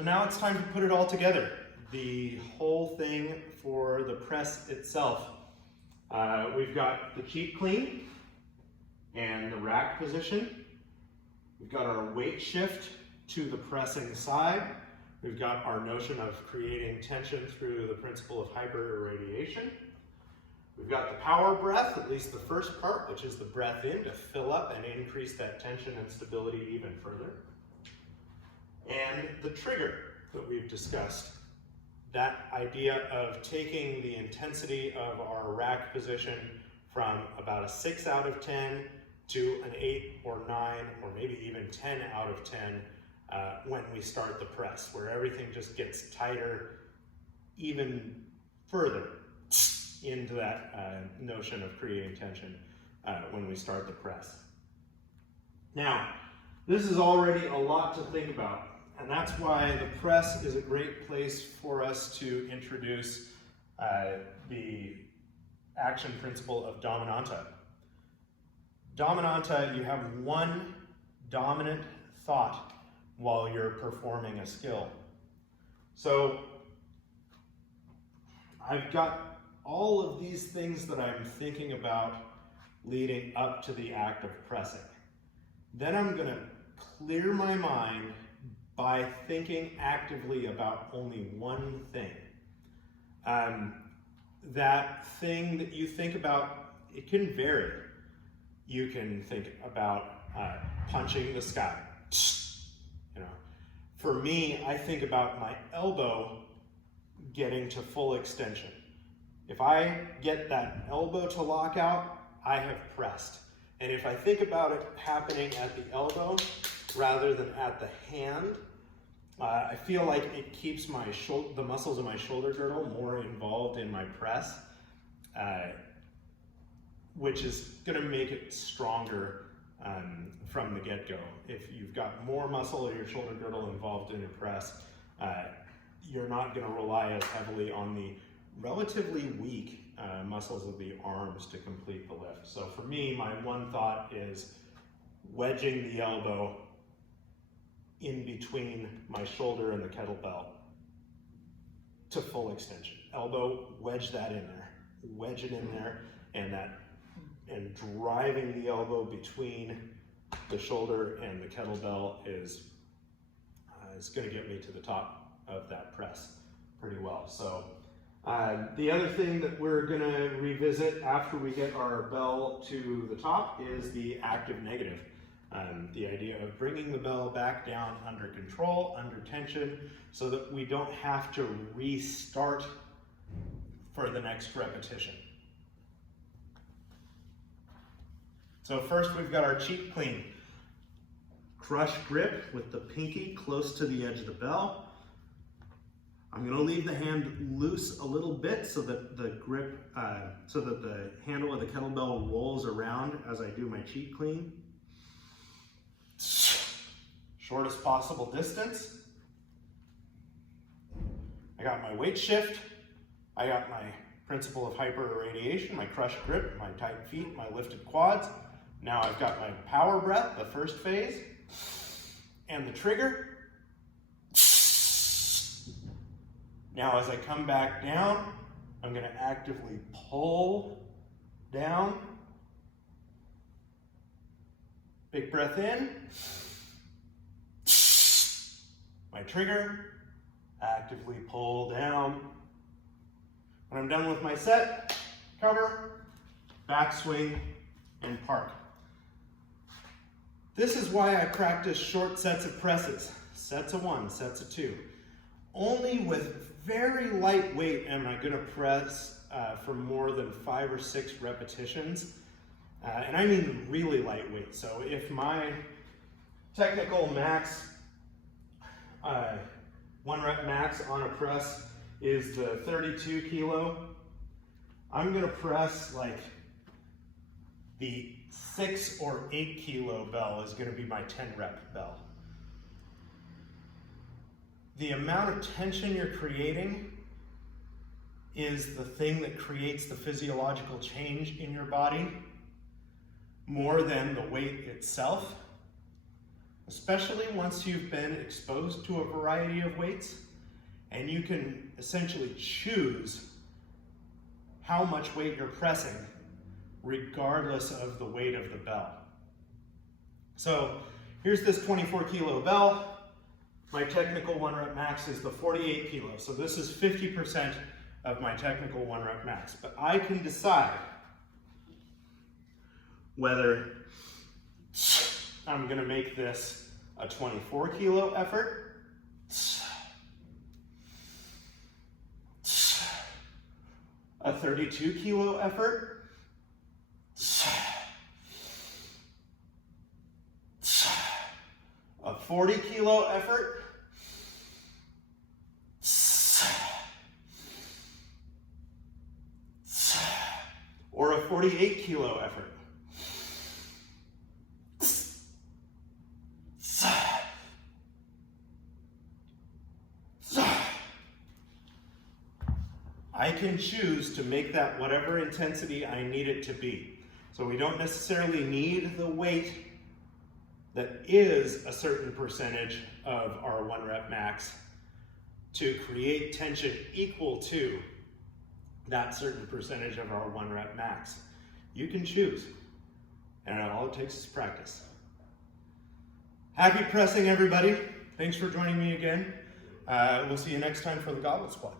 So now it's time to put it all together. The whole thing for the press itself. We've got the cheek clean and the rack position. We've got our weight shift to the pressing side. We've got our notion of creating tension through the principle of hyperirradiation. We've got the power breath, at least the first part, which is the breath in to fill up and increase that tension and stability even further. And the trigger that we've discussed, that idea of taking the intensity of our rack position from about a 6 out of 10 to an 8 or 9 or maybe even 10 out of 10 when we start the press, where everything just gets tighter even further into that notion of creating tension when we start the press. Now, this is already a lot to think about, and that's why the press is a great place for us to introduce the action principle of Dominanta. Dominanta, you have one dominant thought while you're performing a skill. So I've got all of these things that I'm thinking about leading up to the act of pressing. Then I'm going to clear my mind by thinking actively about only one thing. That thing that you think about, it can vary. You can think about punching the sky. You know, for me, I think about my elbow getting to full extension. If I get that elbow to lock out, I have pressed. And if I think about it happening at the elbow rather than at the hand, I feel like it keeps the muscles of my shoulder girdle more involved in my press, which is going to make it stronger from the get-go. If you've got more muscle of your shoulder girdle involved in your press, you're not going to rely as heavily on the relatively weak muscles of the arms to complete the lift. So for me, my one thought is wedging the elbow in between my shoulder and the kettlebell to full extension. Elbow, wedge that in there, wedge it in there, and driving the elbow between the shoulder and the kettlebell is going to get me to the top of that press pretty well. So the other thing that we're going to revisit after we get our bell to the top is the active negative. The idea of bringing the bell back down under control, under tension, so that we don't have to restart for the next repetition. So first we've got our cheek clean. Crush grip with the pinky close to the edge of the bell. I'm going to leave the hand loose a little bit so that the grip, so that the handle of the kettlebell rolls around as I do my cheek clean. Shortest possible distance. I got my weight shift. I got my principle of hyperirradiation, my crush grip, my tight feet, my lifted quads. Now I've got my power breath, the first phase, and the trigger. Now as I come back down, I'm going to actively pull down. Big breath in. My trigger, actively pull down. When I'm done with my set, cover, backswing, and park. This is why I practice short sets of presses, sets of 1, sets of 2. Only with very light weight am I going to press for more than 5 or 6 repetitions. And I mean really lightweight. So if my technical max, 1 rep max on a press is the 32 kilo, I'm going to press like the 6 or 8 kilo bell is going to be my 10 rep bell. The amount of tension you're creating is the thing that creates the physiological change in your body more than the weight itself. especially once you've been exposed to a variety of weights, and you can essentially choose how much weight you're pressing regardless of the weight of the bell. So here's this 24 kilo bell. My technical 1 rep max is the 48 kilos. So this is 50% of my technical 1 rep max. But I can decide whether I'm gonna make this a 24 kilo effort, a 32 kilo effort, a 40 kilo effort, or a 48 kilo effort. I can choose to make that whatever intensity I need it to be. So we don't necessarily need the weight that is a certain percentage of our 1 rep max to create tension equal to that certain percentage of our 1 rep max. You can choose, and all it takes is practice. Happy pressing, everybody. Thanks for joining me again. We'll see you next time for the Goblet Squat.